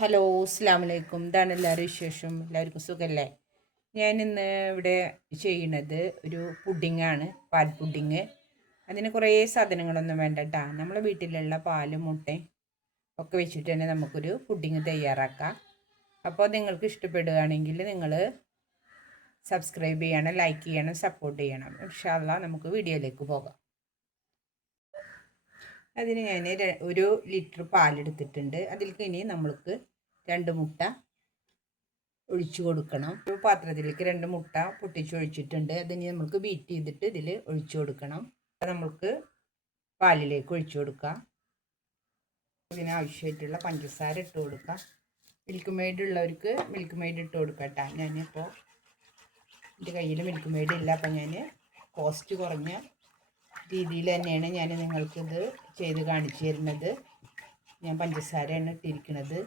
Hello അസ്സാം വലൈക്കും ഇതാണ് എല്ലാവരും വിശേഷം. എല്ലാവർക്കും സുഖമല്ലേ ഞാൻ ഇന്ന് ഇവിടെ ചെയ്യണത് ഒരു പുഡിങ്ങാണ് പാൽ പുഡിങ്. അതിന് കുറേ സാധനങ്ങളൊന്നും വേണ്ട കേട്ടോ നമ്മളെ വീട്ടിലുള്ള പാലും മുട്ടയും ഒക്കെ വെച്ചിട്ട് തന്നെ നമുക്കൊരു പുഡിങ് തയ്യാറാക്കാം. അപ്പോൾ നിങ്ങൾക്ക് ഇഷ്ടപ്പെടുകയാണെങ്കിൽ നിങ്ങൾ സബ്സ്ക്രൈബ് ചെയ്യണം ലൈക്ക് ചെയ്യണം സപ്പോർട്ട് ചെയ്യണം. ഇൻഷാല്ല നമുക്ക് വീഡിയോയിലേക്ക് പോകാം. അതിന് ഞാൻ ഒരു ലിറ്റർ പാലെടുത്തിട്ടുണ്ട്. അതിലേക്ക് ഇനി നമ്മൾക്ക് രണ്ട് മുട്ട ഒഴിച്ചു കൊടുക്കണം. ഒരു പാത്രത്തിലേക്ക് രണ്ട് മുട്ട പൊട്ടിച്ചൊഴിച്ചിട്ടുണ്ട് അതിന് നമുക്ക് ബീറ്റ് ചെയ്തിട്ട് ഇതിൽ ഒഴിച്ചു കൊടുക്കണം. നമ്മൾക്ക് പാലിലേക്ക് ഒഴിച്ചു കൊടുക്കാം. ഇതിനാവശ്യമായിട്ടുള്ള പഞ്ചസാര ഇട്ട് കൊടുക്കാം. മിൽക്ക് മെയ്ഡ് ഉള്ളവർക്ക് മിൽക്ക് മെയ്ഡ് ഇട്ട് കൊടുക്കാം കേട്ടോ. ഞാനിപ്പോൾ എന്റെ കയ്യിൽ മിൽക്ക് മെയ്ഡ് ഇല്ല. അപ്പം ഞാൻ കോസ്റ്റ് കുറഞ്ഞ രീതിയിൽ തന്നെയാണ് ഞാൻ നിങ്ങൾക്കിത് ചെയ്ത് കാണിച്ചു തരുന്നത്. ഞാൻ പഞ്ചസാരയാണ് ഇട്ടിരിക്കുന്നത്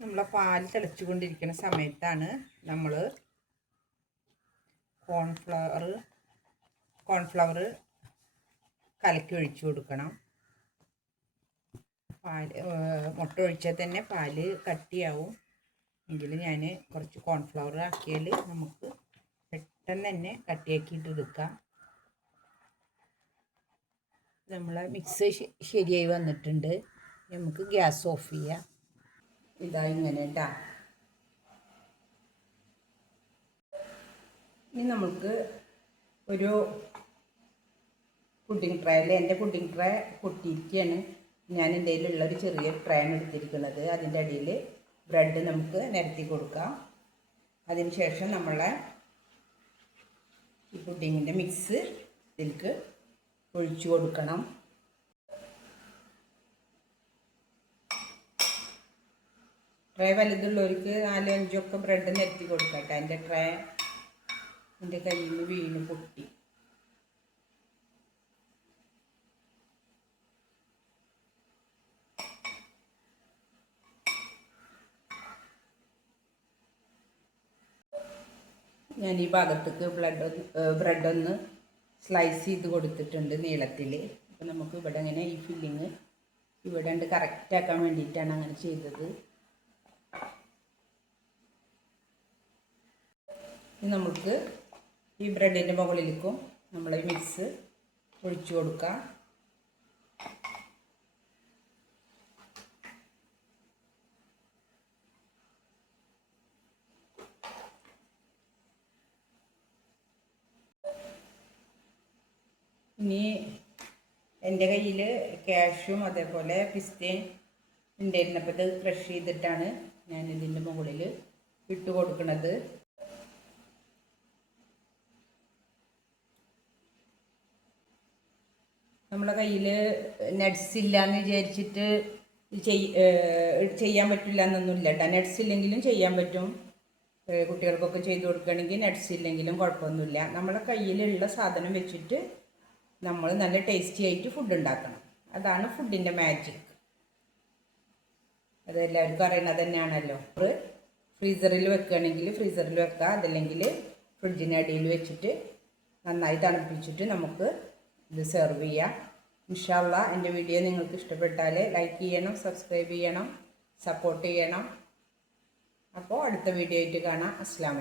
നമ്മളെ പാൽ തിളച്ചുകൊണ്ടിരിക്കുന്ന സമയത്താണ് നമ്മൾ കോൺഫ്ലവർ കോൺഫ്ലവർ കലക്കി ഒഴിച്ചു കൊടുക്കണം. പാൽ മുട്ട ഒഴിച്ചാൽ തന്നെ പാൽ കട്ടിയാവും. എങ്കിൽ ഞാൻ കുറച്ച് കോൺഫ്ലവർ ആക്കിയാൽ നമുക്ക് പെട്ടെന്ന് തന്നെ കട്ടിയാക്കിയിട്ട് എടുക്കാം. നമ്മളെ മിക്സ് ശരിയായി വന്നിട്ടുണ്ട്. നമുക്ക് ഗ്യാസ് ഓഫ് ചെയ്യാം. ഇതാ ഇങ്ങനെ കേട്ടാ ഇനി നമുക്ക് ഒരു പുഡിംഗ് ട്രേയിൽ എന്റെ പുഡിംഗ് ട്രേ പൊട്ടിയിരിക്കുകയാണ് ഞാൻ എന്റെ ഒരു ചെറിയ ട്രേയാണ് എടുത്തിരിക്കുന്നത്. അതിന്റെ അടിയിൽ ബ്രെഡ് നമുക്ക് നിരത്തി കൊടുക്കാം. അതിനുശേഷം നമ്മളെ ഈ പുഡിങ്ങിന്റെ മിക്സ് ഇതിലേക്ക് ഒഴിച്ചു കൊടുക്കണം. ട്രേ വലുതുള്ളവർക്ക് നാലും അഞ്ചൊക്കെ ബ്രെഡ് നിരത്തി കൊടുക്കട്ടെ. എന്റെ ട്രേ എന്റെ കയ്യിൽ നിന്ന് വീണ് പൊട്ടി. ഞാൻ ഈ ഭാഗത്തേക്ക് ബ്ലഡ് ബ്രെഡ് ഒന്ന് സ്ലൈസ് ചെയ്ത് കൊടുത്തിട്ടുണ്ട് നീളത്തിൽ അപ്പോൾ നമുക്ക് ഇവിടെ ഇങ്ങനെ ഈ ഫില്ലിങ് ഇവിടെ ഉണ്ട് ആക്കാൻ വേണ്ടിയിട്ടാണ് അങ്ങനെ ചെയ്തത്. നമുക്ക് ഈ ബ്രെഡിന്റെ മുകളിലേക്കും നമ്മൾ ഈ മിക്സ് ഒഴിച്ചു കൊടുക്കാം. ഇനി എന്റെ കയ്യിൽ ക്യാഷും അതേപോലെ പിസ്തയും ഉണ്ടായിരുന്നപ്പോൾ ഇത് ക്രഷ് ചെയ്തിട്ടാണ് ഞാൻ ഇതിന്റെ മുകളിൽ ഇട്ട് കൊടുക്കുന്നത് നമ്മളെ കയ്യിൽ നട്ട്സ് ഇല്ല എന്ന് വിചാരിച്ചിട്ട് ചെയ്യാൻ പറ്റില്ല എന്നൊന്നുമില്ല കേട്ടോ നട്ട്സ് ഇല്ലെങ്കിലും ചെയ്യാൻ പറ്റും. കുട്ടികൾക്കൊക്കെ ചെയ്തു കൊടുക്കുകയാണെങ്കിൽ നട്ട്സ് ഇല്ലെങ്കിലും കുഴപ്പമൊന്നുമില്ല. നമ്മളെ കയ്യിലുള്ള സാധനം വെച്ചിട്ട് നമ്മൾ നല്ല ടേസ്റ്റി ആയിട്ട് ഫുഡ് ഉണ്ടാക്കണം. അതാണ് ഫുഡിന്റെ മാജിക് അതെല്ലാവർക്കും അറിയണത് തന്നെയാണല്ലോ. ഫ്രീസറിൽ വെക്കുകയാണെങ്കിൽ ഫ്രീസറിൽ വെക്കുക. അതല്ലെങ്കിൽ അടിയിൽ വെച്ചിട്ട് നന്നായി തണുപ്പിച്ചിട്ട് നമുക്ക് ഇത് സെർവ് ചെയ്യാം. ഇൻഷാല്ല എന്റെ വീഡിയോ നിങ്ങൾക്ക് ഇഷ്ടപ്പെട്ടാൽ ലൈക്ക് ചെയ്യണം സബ്സ്ക്രൈബ് ചെയ്യണം സപ്പോർട്ട് ചെയ്യണം. അപ്പോൾ അടുത്ത വീഡിയോ ആയിട്ട് കാണാം. അസ്സാം